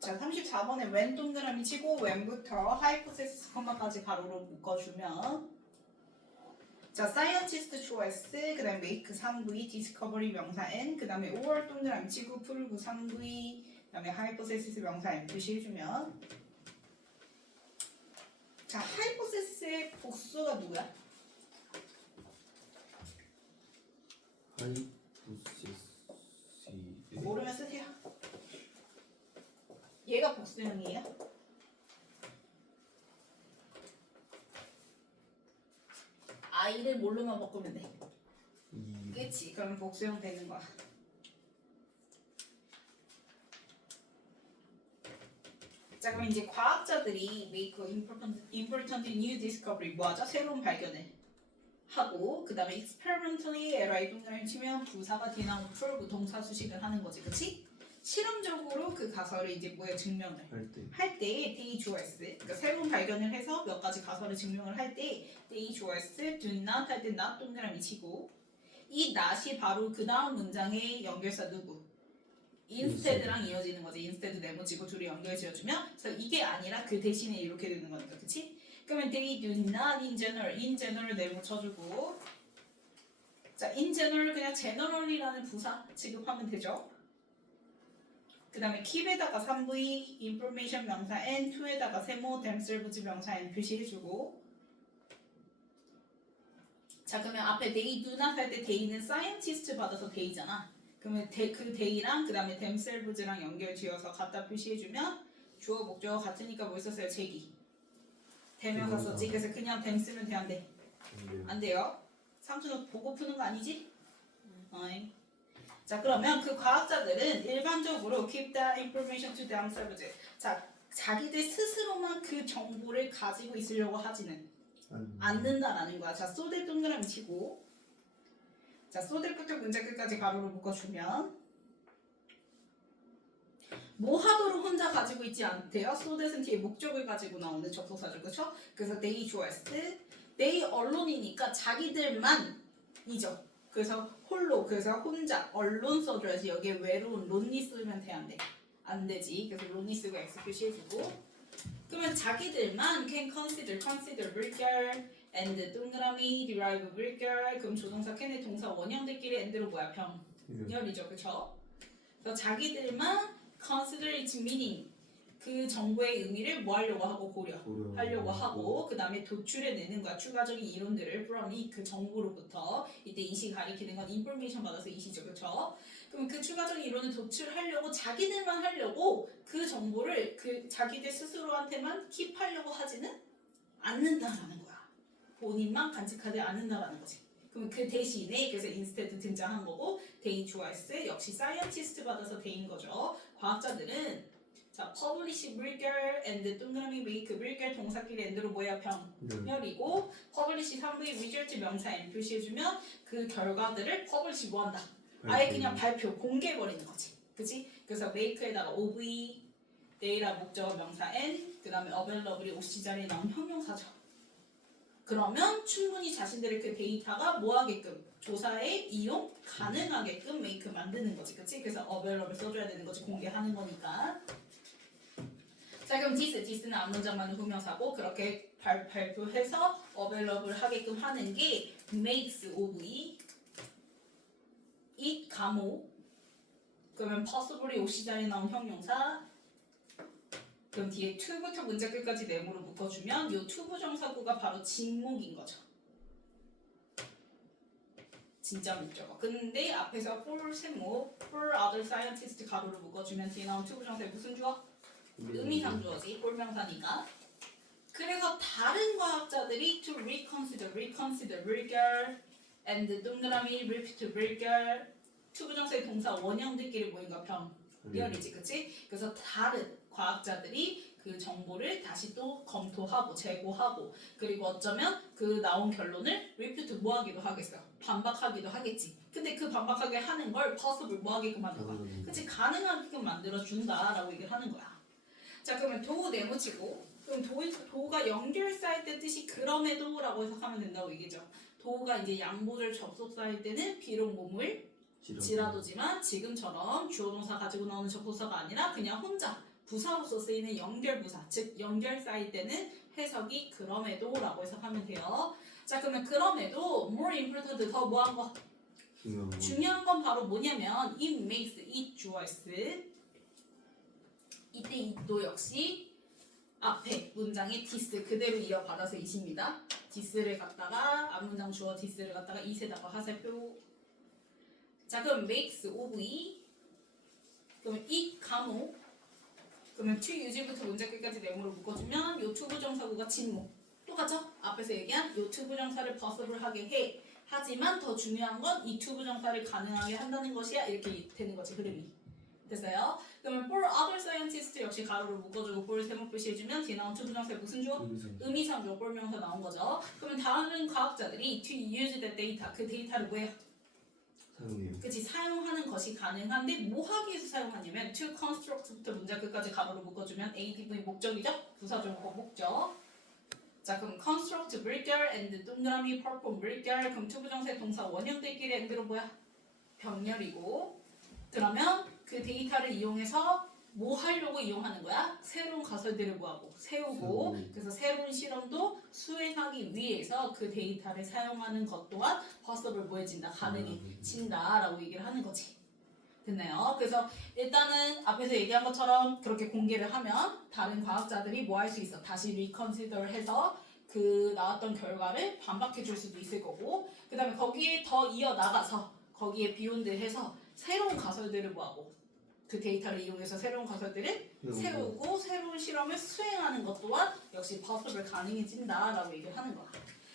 자, 34번에 when 동그라미 치고 when부터 hypothesis 컴마까지 가로로 묶어주면 자, scientist choice, 그 다음에 make 3V, discovery 명사 n, 그 다음에 or 동그라미 치고 prove 3V, 그 다음에 hypothesis 명사 n 표시해주면 자, hypothesis의 복수가 누구야? 하이포테시스. 모르면 쓰세요. 얘가 복수형이에요. i를 뭘로만 바꾸면 돼? 그치? 그럼 복수형 되는 거야. 자, 그럼 이제 과학자들이 make important new discovery 뭐하죠? 새로운 발견을 하고 그 다음에 experimentally li 동그라미 치면 부사가 뒤에 나오고 prove 동사 수식을 하는 거지, 그치? 실험적으로 그 가설을 이제 뭐에 증명을 할 때 they choice, 그러니까 새로운 발견을 해서 몇 가지 가설을 증명을 할 때 they choice, do not 할 때 not 동그라미 치고 이 not이 바로 그 다음 문장의 연결사 누구? instead랑 이어지는 거지. instead 네모치고 둘이 연결 지어주면 그래서 이게 아니라 그 대신에 이렇게 되는 거니까, 그치? 그러면 they do not in general 네모 쳐주고 자, in general 그냥 generally라는 부사 취급하면 되죠. 그 다음에 keep에다가 3V, information 명사 n, to에다가 세모, themselves 명사 n 표시해주고 자, 그러면 앞에 they do not 할 때 they는 scientist 받아서 they잖아. 그러면 그 they랑 그 다음에 themselves랑 연결 지어서 갖다 표시해주면 주어 목적어 같으니까 뭐 썼어요? 제기. 대명사 썼지. 그래서 그냥 them 쓰면 돼, 안 돼? 안 돼요. 상준호 보고 푸는 거 아니지? 어이. 자, 그러면 그 과학자들은 일반적으로 keep the information to themselves. 자, 자기들 스스로만 그 정보를 가지고 있으려고 하지는 않는다라는 거야. 자, 소대 동그라미 치고 자, 소대부터 문장 끝까지 가로로 묶어주면 뭐 하도록 혼자 가지고 있지 않대요. 소대는 뒤에 목적을 가지고 나오는 접속사죠, 그렇죠? 그래서 they choice, they 언론이니까 자기들만이죠. 그래서 홀로, 그래서 혼자, 언론 써줘야지. 여기에 외로운 론리 쓰면 돼, 안 돼? 안 되지. 그래서 론리 쓰고 X 표시해주고 그러면 자기들만 can consider 물결 and 동그라미 derive 물결 그럼 조동사 can의 동사 원형들끼리 and로 뭐야? 병렬이죠, 그쵸? 그래서 자기들만 consider its meaning 그 정보의 의미를 뭐 하려고 하고 고려하려고 하고 그 다음에 도출해내는 거야. 추가적인 이론들을 from 그 정보로부터 이때 이시 가리키는 건 information 받아서 이시죠, 그쵸? 그럼 그 추가적인 이론을 도출하려고 자기들만 하려고 그 정보를 그 자기들 스스로한테만 킵하려고 하지는 않는다라는 거야. 본인만 간직하지 않는다라는 거지. 그럼 그 대신에 그래서 instead 등장한 거고 they choice 역시 scientist 받아서 they인 거죠. 과학자들은 자, publish 물결 and 동그라미 make 물결 동사끼리 and로 뭐야? 병렬이고 publish 3V result 명사 n 표시해주면 그 결과들을 publish 뭐 한다? 아예 그냥 발표, 공개해버리는 거지. 그치? 그래서 make에다가 OV, day라 목적어 명사 n, 그 다음에 available이 OC 자리에 나온 형용사죠. 그러면 충분히 자신들의 그 데이터가 뭐 하게끔? 조사에 이용 가능하게끔 make 만드는 거지. 그치? 그래서 available 써줘야 되는 거지. 공개하는 거니까. 자, 그럼 this는 앞문장만 후명사고 그렇게 발표해서 available 하게끔 하는 게 makes OV it 감호 그러면 possibly OC 자리에 나온 형용사 그럼 뒤에 to부터 문장 끝까지 네모로 묶어주면 이 to 부정사구가 바로 직목인 거죠. 진짜 목적어. 근데 앞에서 for 세모, for other scientist 가로로 묶어주면 뒤에 나온 to 부정사에 무슨 주어? 의미상 주어지. 꼴명사니까. 그래서 다른 과학자들이 to reconsider 물결 and 동그라미 repeat 물결 to 부정사의 동사 원형들끼리 모인가 병렬이지, 그치? 그래서 다른 과학자들이 그 정보를 다시 또 검토하고 재고하고 그리고 어쩌면 그 나온 결론을 repeat 뭐 하기도 하겠어요. 반박하기도 하겠지. 근데 그 반박하게 하는 걸 possible 뭐 하게끔 하는 거야. 그치? 가능하게끔 만들어준다라고 얘기를 하는 거야. 자, 그러면 도 네모치고 그럼 도가 연결사일 때 뜻이 그럼에도라고 해석하면 된다고 얘기죠. 도가 이제 양보절 접속사일 때는 비록 몸을 지라도지만 지금처럼 주어동사 가지고 나오는 접속사가 아니라 그냥 혼자 부사로서 쓰이는 연결부사, 즉 연결사일 때는 해석이 그럼에도 라고 해석하면 돼요. 자, 그러면 그럼에도 more important 더 뭐한 거? 중요한 건 바로 뭐냐면 it makes it worse. 이때 it도 역시 앞에 문장의 this 그대로 이어받아서 it입니다. this를 갖다가 앞문장 주어 this를 갖다가 it에다가 하살표. 자, 그럼 makes of it. 그러면 it 감호. 그러면 to use부터 문장 끝까지 네모로 묶어주면 요 to 부정사구가 진모. 똑같죠? 앞에서 얘기한 요 to 부정사를 possible하게 해. 하지만 더 중요한 건 이 to 부정사를 가능하게 한다는 것이야. 이렇게 되는 거지 흐름이. 됐어요? 그러면 for other scientists 역시 가로로 묶어주고 for 세모 표시해주면 뒤에 나온 to 부정사에 무슨 주어? 의미상주어 for 명사 나온 거죠. 그러면 다른 과학자들이 to use the data 그 데이터를 뭐예요? 그치, 사용하는 것이 가능한데 뭐 하기 위해서 사용하냐면 to construct부터 문장 끝까지 가로로 묶어주면 ADV 목적이죠? 부사적으로 목적. 자, 그럼 construct 물결 and 동그라미 perform 물결. 그럼 to 부정사의 동사 원형들끼리 and로 뭐야? 병렬이고. 그러면 그 데이터를 이용해서 뭐 하려고 이용하는 거야? 새로운 가설들을 뭐하고? 세우고. 그래서 새로운 실험도 수행하기 위해서 그 데이터를 사용하는 것 또한 possible 뭐해진다? 가능해진다 라고 얘기를 하는 거지. 됐나요? 그래서 일단은 앞에서 얘기한 것처럼 그렇게 공개를 하면 다른 과학자들이 뭐 할 수 있어? 다시 reconsider 해서 그 나왔던 결과를 반박해 줄 수도 있을 거고, 그 다음에 거기에 더 이어나가서 거기에 비욘드 해서 새로운 가설들을 뭐하고 그 데이터를 이용해서 새로운 가설들을 세우고 새로운 실험을 수행하는 것 또한 역시 possible 가능해진다라고 얘기를 하는 거야.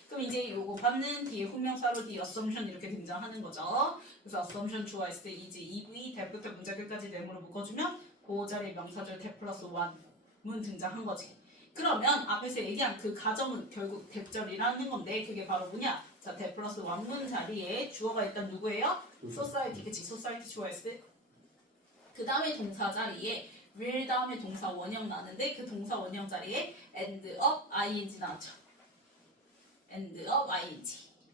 그럼 이제 요거 받는 뒤에 후명사로 the assumption 이렇게 등장하는 거죠. 그래서 assumption 주어했을 때 이제 EV 대부터 문장 끝까지 네모로 묶어주면 그 자리에 명사절 대 플러스 1문 등장한 거지. 그러면 앞에서 얘기한 그 가정은 결국 대절이라는 건데 그게 바로 뭐냐? 자, 대 플러스 1문 자리에 주어가 일단 누구예요? society, 그치? society 주어했을 때 그 다음에 동사 자리에 will 다음에 동사 원형 나는데 그 동사 원형 자리에 end up ing 나왔죠. end up ing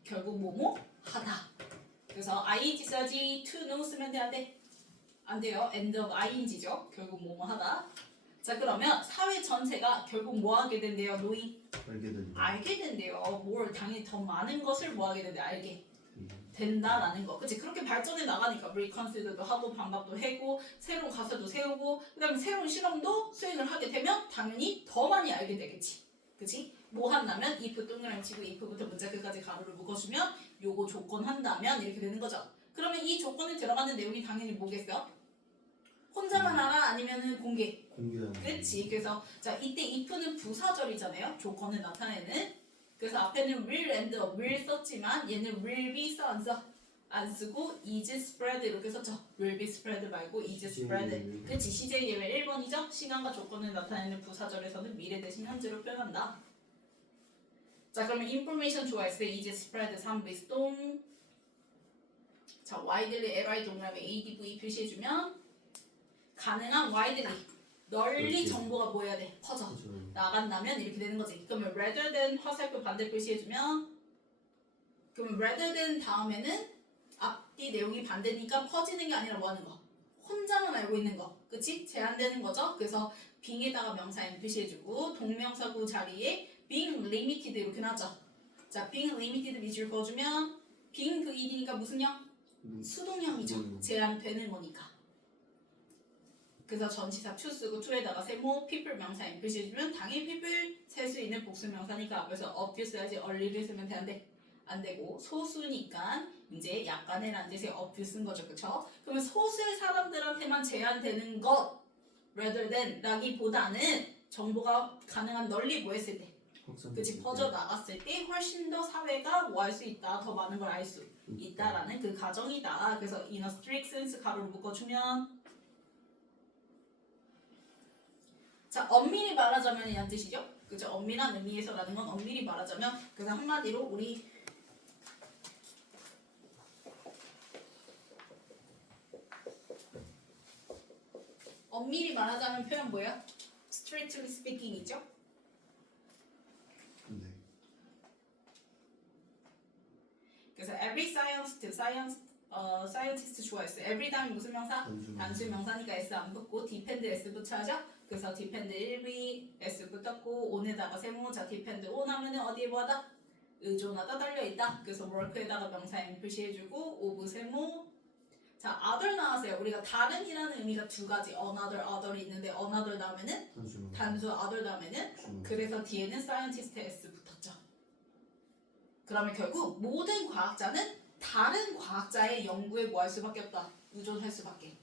결국 뭐뭐 하다. 그래서 ing 써야지 to know 쓰면 돼? 안 돼? 안 돼요. end up ing죠. 결국 뭐뭐 하다. 자, 그러면 사회 전체가 결국 뭐 하게 된대요? 노이? 알게 된대요. 뭘 당연히 더 많은 것을 뭐 하게 된대? 알게 된다라는 거. 그치? 그렇게 발전해 나가니까 reconsider도 하고 반박도 하고 새로운 가설도 세우고 그 다음에 새로운 실험도 수행을 하게 되면 당연히 더 많이 알게 되겠지. 그치? 뭐 한다면 if 동그라미 치고 if부터 문자 끝까지 가로를 묶어주면 요거 조건 한다면 이렇게 되는 거죠. 그러면 이 조건에 들어가는 내용이 당연히 뭐겠어? 혼자만 알아? 아니면은 공개하는. 그렇지. 그래서 자, 이때 if는 부사절이잖아요. 조건을 나타내는. 그래서 앞에는 will and will 썼지만 얘는 will be 써 안 써? 안 쓰고 is spread 이렇게 썼죠. will be spread 말고 is spread. 그치. CJ 예외 1번이죠. 시간과 조건을 나타내는 부사절에서는 미래 대신 현재로 표현한다. 자, 그러면 information 좋아했을 때 is spread 3배 스톤. 자, widely li 동그라미 adv 표시해주면 가능한 widely 널리 정보가 뭐 해야 돼? 퍼져 나간다면 이렇게 되는 거지. 그러면 rather than 화살표 반대 표시해주면 그러면 rather than 다음에는 앞뒤 내용이 반대니까 퍼지는 게 아니라 뭐 하는 거? 혼자만 알고 있는 거. 그치? 제한되는 거죠. 그래서 being에다가 명사 m 표시해주고 동명사구 자리에 being limited 이렇게 나죠. 자, being limited 밑줄 그어주면 being 그 일이니까 무슨 형? 수동형이죠. 제한되는 거니까. 그래서 전치사 to 쓰고 to에다가 세모 people 명사 m 표시해주면 당연히 people 셀 수 있는 복수 명사니까 앞에서 of 써야지 early를 쓰면 되는데 안 되고 소수니까 이제 약간의란 뜻의 of 쓴 거죠. 그쵸? 그러면 소수의 사람들한테만 제한되는 것 rather than 라기보다는 정보가 가능한 널리 뭐 했을 때 그치 퍼져 나갔을 때 훨씬 더 사회가 뭐 할 수 있다 더 많은 걸 알 수 있다라는 그 가정이다. 그래서 in a strict sense 가로를 묶어주면 자, 엄밀히 말하자면 이란 뜻이죠. 그죠? 엄밀한 의미에서라는 건 엄밀히 말하자면 그래서 한마디로 우리 엄밀히 말하자면 표현 뭐예요? Strictly speaking이죠. 그래서 every science scientist 좋아했어. every 다음에 무슨 명사? 단수 명사니까 S 안 붙고 depend S 붙여야죠. 그래서 depend 1비 S 붙었고 on에다가 세모자 depend on 하면은 어디에 뭐하다? 의존하다 달려있다. 그래서 work에다가 명사 M 표시해주고 of 세모. 자 other 나왔어요. 우리가 다른이라는 의미가 두 가지 other이 있는데 other 다음에는 단수 other 다음에는 그래서 뒤에는 scientist S 붙었죠. 그러면 결국 모든 과학자는 다른 과학자의 연구에 뭐 할 수밖에 없다. 의존할 수밖에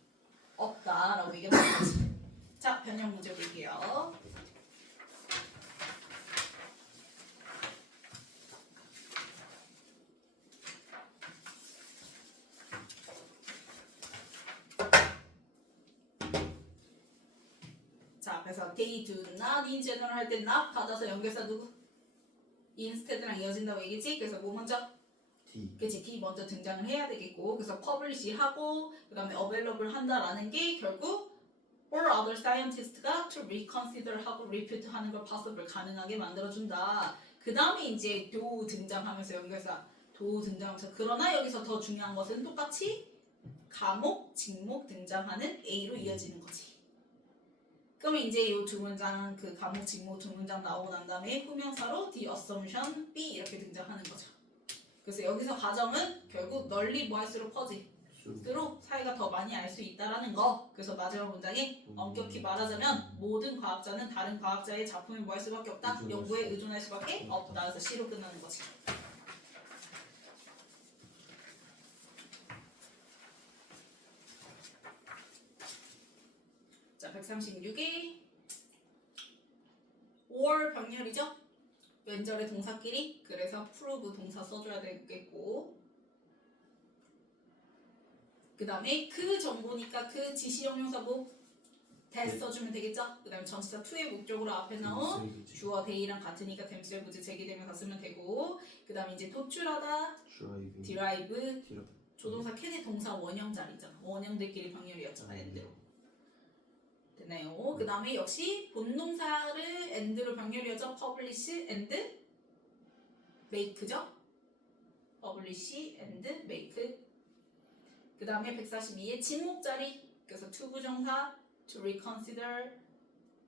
없다라고 얘기하는 거지. 자, 변형 문제 볼게요. 자, 그래서 they do not in general 할 때 not 받아서 연결사 누구? instead랑 이어진다고 얘기했지? 그래서 뭐 먼저? D. 그치, D 먼저 등장을 해야 되겠고 그래서 publish 하고 그 다음에 available 한다라는 게 결국 or other scientist가 to reconsider 하고 refute 하는 걸 possible 가능하게 만들어준다. 그 다음에 이제 do 등장하면서 연결사 do 등장하면서 그러나 여기서 더 중요한 것은 똑같이 가목, 직목 등장하는 A로 이어지는 거지. 그러면 이제 이 두 문장 그 가목, 직목 두 문장 나오고 난 다음에 후명사로 the assumption B 이렇게 등장하는 거죠. 그래서 여기서 가정은 결국 널리 뭐 할수록 퍼질수록 사이가 더 많이 알 수 있다라는 거. 그래서 마지막 문장에 엄격히 말하자면 모든 과학자는 다른 과학자의 작품에 뭐 할 수밖에 없다. 연구에 의존할 수밖에 없다. 그래서 C로 끝나는 거지. 자, 136이 5월 병렬이죠? 왼절의 동사끼리. 그래서 prove 동사 써줘야 되겠고 그 다음에 그 정보니까 그 지시형용사 뭐 that 써주면 되겠죠? 그 다음에 전치사 to의 목적으로 앞에 나온 주어 they랑 같으니까 댐셀 부지 제기되면서 쓰면 되고 그 다음에 이제 도출하다 derive 조동사 can의 동사 원형 자리잖아. 원형들끼리 병렬이었잖아. end로 됐나요? 그 다음에 역시 본동사를 end로 병렬이었죠. publish and make죠. publish and make. 그 다음에 142의 진목 자리. 그래서 to 부정사 to reconsider.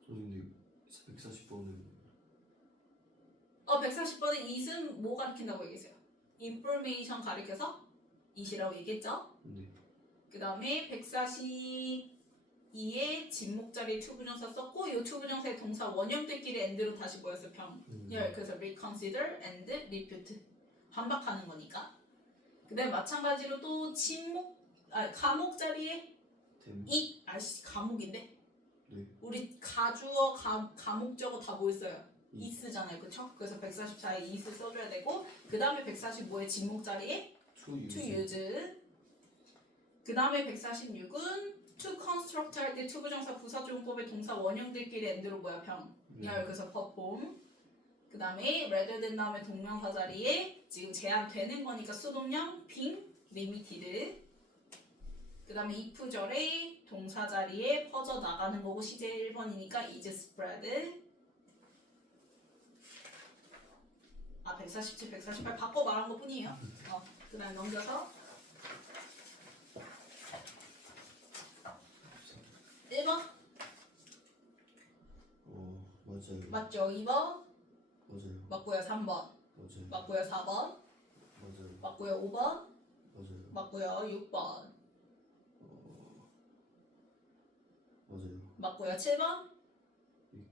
선생님 140번은 140번은 it은 뭐 가리킨다고 얘기했어요? information 가리켜서 it이라고 얘기했죠. 네. 그 다음에 142의 진목 자리에 to 부정사 썼고 이 to 부정사의 동사 원형들끼리 and로 다시 모였어요. 병렬. 그래서 reconsider and refute. 반박하는 거니까. 그 다음에 마찬가지로 또 가목 자리에 이 가목인데 네. 우리 가주어 가목적어 다 뭐 있어요? is잖아요. 그쵸? 그래서 144에 is 써줘야 되고 그 다음에 145의 진목 자리에 to use. 그 다음에 146은 to construct 할 때 to 부정사 부사조용법의 동사 원형들끼리 end로 뭐야? 병렬. 그래서 perform. 그 다음에 rather than 다음에 동명사 자리에 지금 제한되는 거니까 수동형 being limited. 그 다음에 if절에 동사 자리에 퍼져나가는 거고 시제 1번이니까 is spread. 147, 148 바꿔 말한 것 뿐이에요. 그 다음에 넘겨서 1번 맞아요. 맞죠? 2번 맞아요. 맞고요. 3번 맞아요. 맞고요. 4번 맞아요. 맞고요. 5번 맞아요. 맞고요. 6번 맞아요. 맞고요. 7번 아니,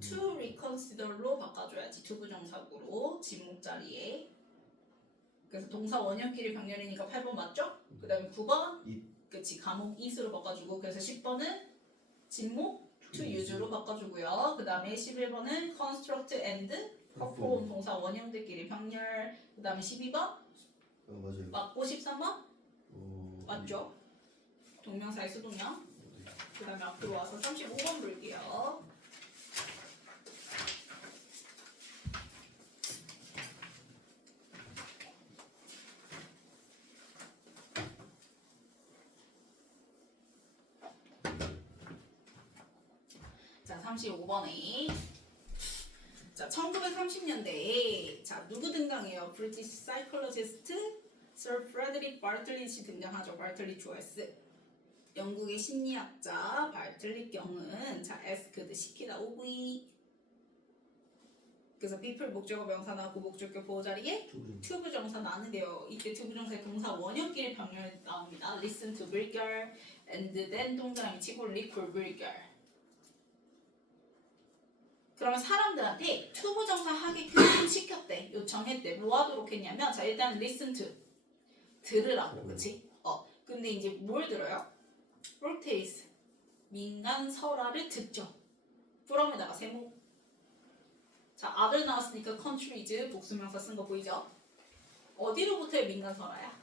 to reconsider로 바꿔줘야지. to 부정사구로 진목 자리에. 그래서 동사 원형끼리 병렬이니까 8번 맞죠? 그 다음에 9번 그치 가목 it으로 바꿔주고 그래서 10번은 진목 to use로 바꿔주고요. 그 다음에 11번은 construct and perform 동사 원형들끼리 병렬. 그 다음에 12번 맞아요. 맞고 13번 맞죠? 네. 동명사의 수동형. 네. 그 다음에 앞으로 와서 35번 볼게요. 자, 35번에 자, 1930년대에 자, 누구 등장해요? 브리티시 사이콜로지스트 Sir Frederick Bartlett이 등장하죠. 바르틀리 조이스. 영국의 심리학자 바르틀리 경은 자 asked 시키다 OV. 그래서 people 목적어 명사 나오고 목적격 보호 자리에 to 부정사 나는데요. 이때 to 부정사의 동사 원형끼리 병렬 나옵니다. Listen to vulgar and then 동그라미 치고 recall vulgar. 그러면 사람들한테 to 부정사 하게끔 시켰대. 요청했대. 뭐 하도록 했냐면 자 일단 listen to 들으라고 그치? 근데 이제 뭘 들어요? rotates 민간 설화를 듣죠. from에다가 세모. 자, other 나왔으니까 countries 복수명사 쓴 거 보이죠? 어디로부터의 민간 설화야?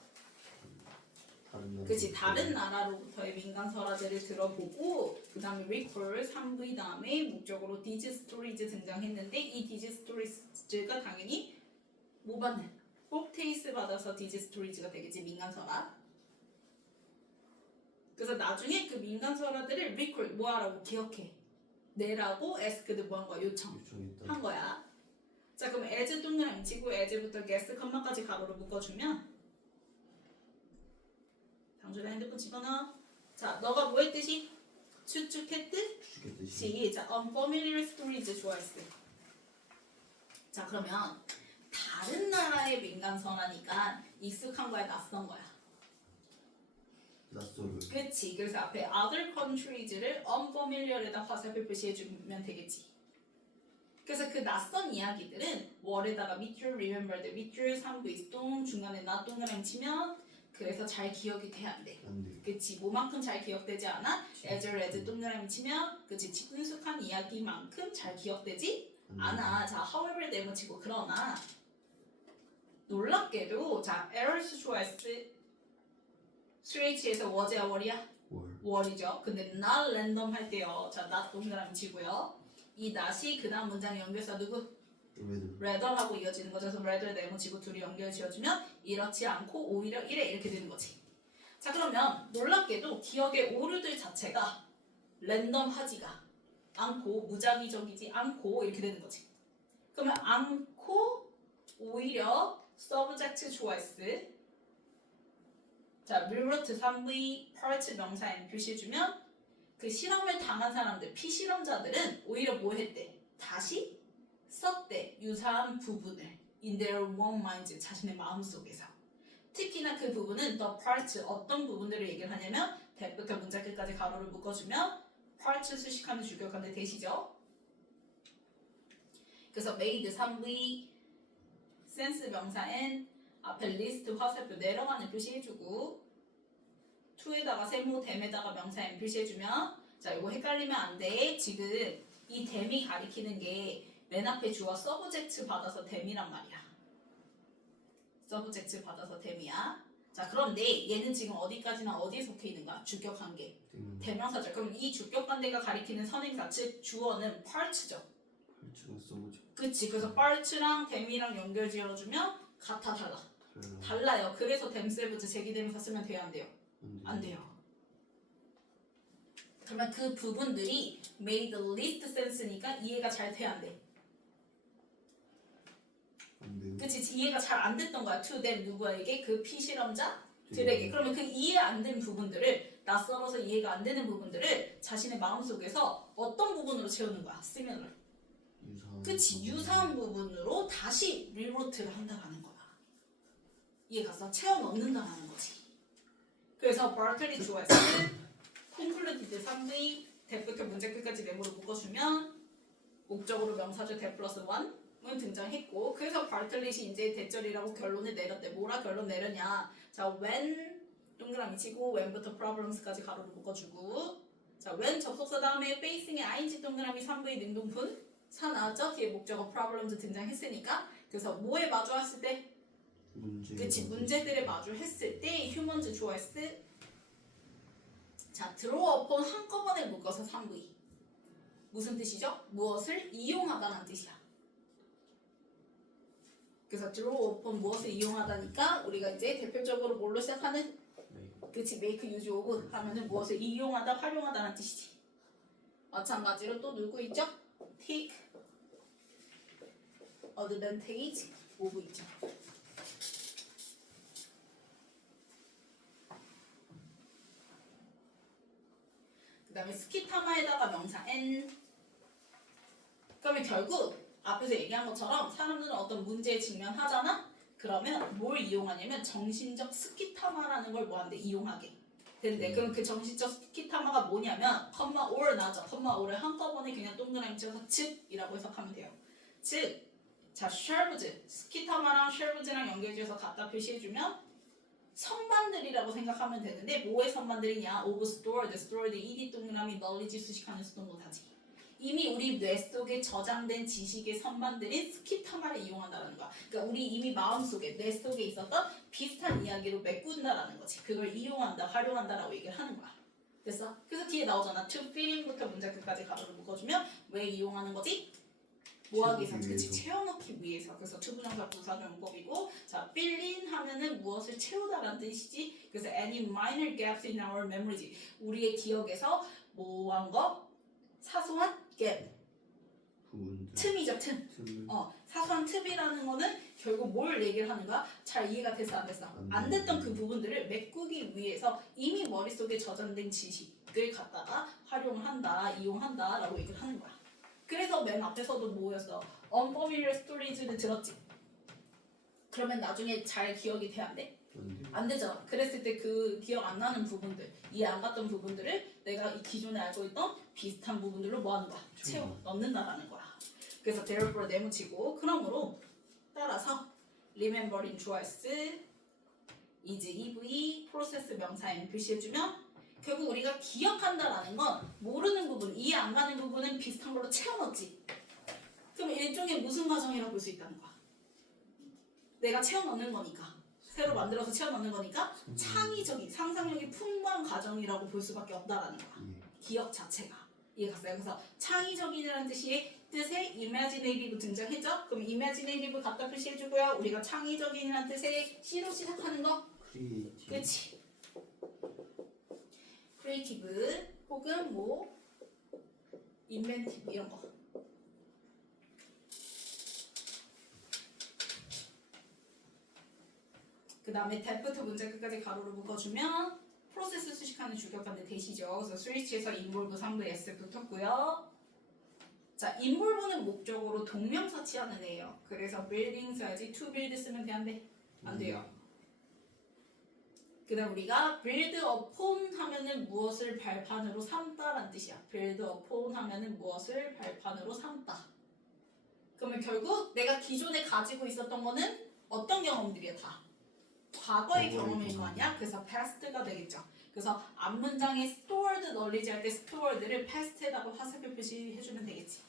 그치, 다른 나라로부터의 민간 설화들을 들어보고 그 다음에 recall 3V 다음에 목적으로 these stories 등장했는데 이 these stories가 당연히 뭐 받는? rotates 받아서 these stories가 되겠지, 민간 설화. 그래서 나중에 그 민간 설화들을 recall 뭐 하라고 기억해. 내라고 asked 뭐 한 거야? 요청한 거야. 자 그럼 as 동그라미 치고 as부터 guess 컴마까지 가로로 묶어주면 당준아 핸드폰 집어넣어. 자 너가 뭐 했듯이? 추측했듯이. 자 unfamiliar stories 좋아했어. 자 그러면 다른 나라의 민간 설화니까 익숙한 거야 낯선 거야? 낯설어. 그치. 그래서 앞에 other countries를 unfamiliar에다 화살표 표시해주면 되겠지. 그래서 그 낯선 이야기들은 월에다가 밑줄 remembered 밑줄 3부 있동 중간에 not 동그라미 치면 그래서 잘 기억이 돼 안 돼? 안 돼. 그치. 뭐만큼 잘 기억되지 않아? as 동그라미 치면 그치. 친숙한 이야기만큼 잘 기억되지 않아. 자 however 네모 치고 그러나 놀랍게도 자 errors 좋아했을 3H에서 was야 월이야? 월이죠. 근데 not random 할 때요. 자 not 동그라미 치고요. 이 not이 그 다음 문장 연결사 누구? rather하고 이어지는 거죠. 그래서 rather 네모 치고 둘이 연결 지어주면 이렇지 않고 오히려 이래 이렇게 되는 거지. 자 그러면 놀랍게도 기억의 오류들 자체가 랜덤하지가 않고 무작위적이지 않고 이렇게 되는 거지. 그러면 않고 오히려 subject choice 자, rewrote 3V part 명사에 표시해주면 그 실험을 당한 사람들, 피실험자들은 오히려 뭐 했대? 다시 썼대. 유사한 부분을 in their own minds, 자신의 마음속에서. 특히나 그 부분은 the part, 어떤 부분들을 얘기를 하냐면 대부터 문자 끝까지 가로를 묶어주면 part 수식하는 주격하는 대시죠. 그래서 made 3V sense 명사엔 앞에 리스트 화살표 내려가는 표시해주고 to에다가 세모 댐에다가 명사 M 표시해주면 자 이거 헷갈리면 안 돼. 지금 이 댐이 가리키는 게 맨 앞에 주어 서브젝트 받아서 댐이란 말이야. 서브젝트 받아서 댐이야. 자 그런데 얘는 지금 어디까지나 어디에 속해 있는가? 주격 관계. 대명사죠. 그럼 이 주격 관계가 가리키는 선행사 즉 주어는 part죠. 그치. 그래서 part랑 댐이랑 연결 지어주면 같아 달라. 달라요. 그래서 댐셀브즈 제기대명사 쓰면 돼요 안 돼요? 안 돼요. 그러면 그 부분들이 made least sense니까 이해가 잘 돼 안 돼? 그치. 이해가 잘 안 됐던 거야. to them 누구에게? 그 피실험자들에게. 그러면 그 이해 안 된 부분들을 낯설어서 이해가 안 되는 부분들을 자신의 마음속에서 어떤 부분으로 채우는 거야? similar. 그치. 유사한 부분으로 다시 rewrote를 한다라는 거야. 이해 갔어? 채워 넣는다라는 거지. 그래서 바르틀리 조이스 concluded 3V 대부터 문제 끝까지 메모를 묶어주면 목적으로 명사절 대 플러스 1은 등장했고 그래서 바르틀릿이 이제 대절이라고 결론을 내렸대. 뭐라 결론 내렸냐? 자 when 동그라미 치고 when부터 problems까지 가로를 묶어주고 자 when 접속사 다음에 facing의 ing 동그라미 3V 능동분 사 나왔죠? 뒤에 목적어 problems 등장했으니까 그래서 뭐에 마주했을 때? 그치. 문제들에 마주했을 때 humans 좋아했을 자 draw upon 한꺼번에 묶어서 3V 무슨 뜻이죠? 무엇을 이용하다는 뜻이야. 그래서 draw upon 무엇을 이용하다니까 우리가 이제 대표적으로 뭘로 시작하는? 그치. make use of 하면은 무엇을 이용하다 활용하다는 뜻이지. 마찬가지로 또 누구 있죠? take advantage of 있죠. 다음에 스키타마에다가 명사 n. 그러면 결국 앞에서 얘기한 것처럼 사람들은 어떤 문제에 직면하잖아? 그러면 뭘 이용하냐면 정신적 스키타마라는 걸 뭐한대? 이용하게 된대. 그럼 그 정신적 스키타마가 뭐냐면 컴마 or 나죠. 컴마 or을 한꺼번에 그냥 동그라미 쳐서 즉이라고 해석하면 돼요. 즉, 자, 쉐르브즈, 스키타마랑 쉐르브즈랑 연결지어서 갖다 표시해주면 선반들이라고 생각하면 되는데 뭐의 선반들이냐? of stored, stored, ed 동그라미 knowledge 수식하는 수동모사지. 이미 우리 뇌 속에 저장된 지식의 선반들인 스키타마를 이용한다는 거야. 그러니까 우리 이미 마음속에 뇌 속에 있었던 비슷한 이야기로 메꾼다라는 거지. 그걸 이용한다, 활용한다라고 얘기를 하는 거야. 됐어? 그래서 뒤에 나오잖아. to fitting부터 문장 끝까지 가로를 묶어주면 왜 이용하는 거지? 뭐하기 위해서? 채우기 그치, 위해서. 채워넣기 위해서. 그래서 투부정사 부사용법이고, 자, fill in 하면은 무엇을 채우다라는 뜻이지. 그래서 any minor gaps in our memories. 우리의 기억에서 뭐한 거? 사소한 gap. 부분들. 틈이죠, 틈. 틈을. 사소한 틈이라는 거는 결국 뭘 얘기를 하는 거야? 잘 이해가 됐어, 안 됐어? 안 됐던 그 부분들을 메꾸기 위해서 이미 머릿속에 저장된 지식을 갖다가 활용을 한다, 이용한다 라고 얘기를 하는 거야. 그래서 맨 앞에서도 뭐였어? unfamiliar stories를 들었지? 그러면 나중에 잘 기억이 돼, 안 돼? 안 돼. 안 되잖아. 그랬을 때 그 기억 안 나는 부분들, 이해 안 갔던 부분들을 내가 이 기존에 알고 있던 비슷한 부분들로 뭐 하는 거야? 채워 넣는다라는 거야. 그래서 therefore 내묻히고, 그러므로 따라서 remembering 주어s, is EV, 프로세스 명사 n 표시해주면 결국 우리가 기억한다라는 건 모르는 부분, 이해 안 가는 부분은 비슷한 걸로 채워넣지. 그럼 일종의 무슨 과정이라고 볼 수 있다는 거야? 내가 채워넣는 거니까. 새로 만들어서 채워넣는 거니까 창의적인, 상상력이 풍부한 과정이라고 볼 수밖에 없다라는 거야. 기억 자체가. 이해갔어요? 그래서 창의적인이라는 뜻의 imaginative 등장했죠? 그럼 imaginative 갖다 표시해주고요. 우리가 창의적인이라는 뜻의 C로 시작하는 거? 크리에이티브. 그치? creative 혹은 뭐 inventive 이런 거. 그 다음에 that부터 문제 끝까지 가로를 묶어주면 프로세스 수식하는 주격관대 대시죠. 그래서 스위치에서 involve 상부 s 붙었고요. 자, involve는 목적으로 동명사치하는 애예요. 그래서 building 써야지 to build 쓰면 돼, 안 돼? 안 돼요. 그 다음 우리가 build upon 하면은 무엇을 발판으로 삼다라는 뜻이야. build upon 하면은 무엇을 발판으로 삼다. 그러면 결국 내가 기존에 가지고 있었던 거는 어떤 경험들이야? 다 과거의 경험일 거 아니야? 그래서 past가 되겠죠. 그래서 앞문장에 stored knowledge 할 때 stored를 past라고 화살표 표시해주면 되겠지.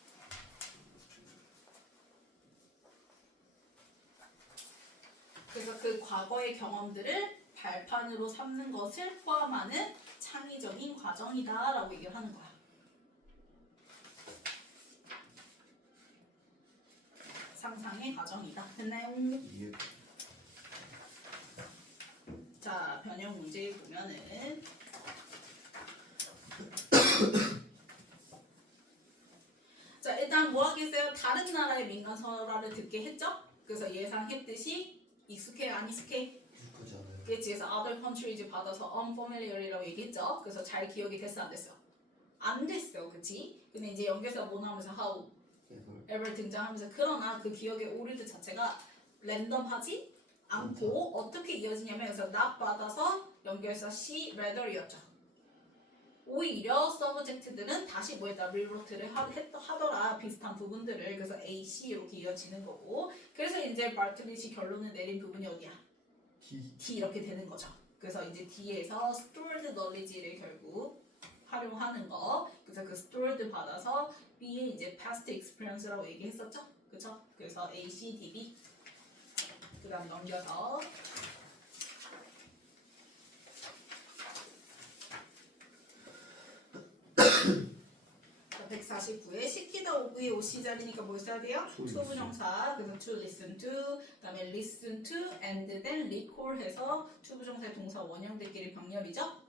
그래서 그 과거의 경험들을 발판으로 삼는 것을 포함하는 창의적인 과정이다 라고 얘기를 하는 거야. 상상의 과정이다. 됐나요? 예. 자, 변형 문제 보면은 자, 일단 뭐 하겠어요? 다른 나라의 민간 설화를 듣게 했죠? 그래서 예상했듯이 익숙해 안 익숙해? 익숙하지 않아요. 그치? 그래서 other countries 받아서 unfamiliar이라고 얘기했죠? 그래서 잘 기억이 됐어 안 됐어? 안 됐어, 그치? 근데 이제 연결사 뭐 나오면서 how ever 등장하면서 그러나 그 기억의 오리드 자체가 랜덤하지 않고 어떻게 이어지냐면 그래서 not 받아서 연결사 C rather이었죠. 오히려 서브젝트들은 다시 뭐했다 리로트를 하더라 비슷한 부분들을. 그래서 A, C 이렇게 이어지는 거고. 그래서 이제 바틀릿이 결론을 내린 부분이 어디야? D 이렇게 되는 거죠. 그래서 이제 D에서 stored knowledge를 결국 활용하는 거. 그래서 그 stored 받아서 B에 이제 past experience라고 얘기했었죠. 그쵸? 그래서 A, C, D, B. 그 다음 넘겨서 자, 149에 시키다 오브의 오시 자리니까 뭘 써야 돼요? to 부정사. 그래서 to listen to, 그 다음에 listen to and then recall 해서 to 부정사의 동사 원형들끼리 병렬이죠.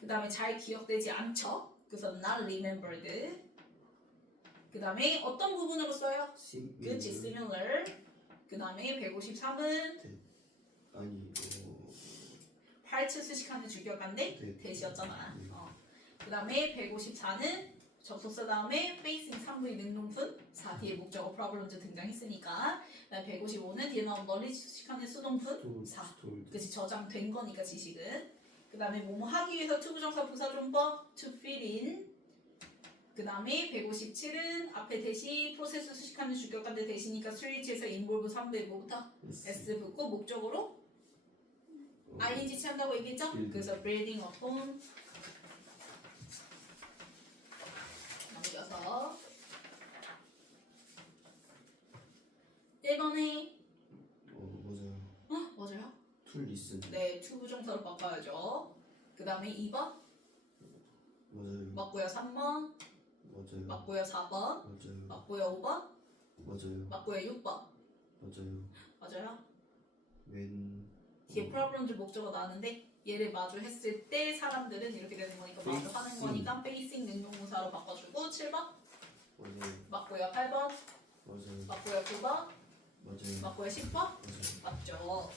그 다음에 잘 기억되지 않죠. 그래서 not remembered. 그 다음에 어떤 부분으로 써요? 그치, similar. 그 다음에 153은 아니 팔츠 수식하는 주격관데 네. 대시였잖아. 그 다음에 154는 접속사 다음에 facing 3부의 능동분 4 뒤에 목적어 problems 등장했으니까 그 다음에 155는 뒤에 나온 knowledge 수식하는 수동분 4 그치 저장된 거니까 지식은 그 다음에 뭐뭐 하기 위해서 투부정사 부사존법 to fit in 그 다음에 157은 앞에 대시 프로세스 수식하는 주격관대 대시니까 스트레이치에서 involve 3부에 뭐부터 S 붙고 목적으로 ing 취한다고 얘기했죠? 그래서 building upon 넘겨서 1번에 맞아요. 맞아요? 툴 리슨. 네, 투부정사로 바꿔야죠. 그 다음에 2번 맞아요. 맞고요. 3번 맞아요. 맞고요. 4번 맞아요. 맞고요. 5번 맞아요. 맞고요. 6번 맞아요. 맞아요? 웬 뒤에 프로블럼즈 목적어 나왔는데 얘를 마주했을 때 사람들은 이렇게 되는 거니까 마주하는 Facing. 거니까 facing 능동문사로 바꿔주고 7번 맞아요. 맞고요. 8번 맞아요. 맞고요. 9번 맞아요. 맞고요. 10번 맞아요. 맞죠?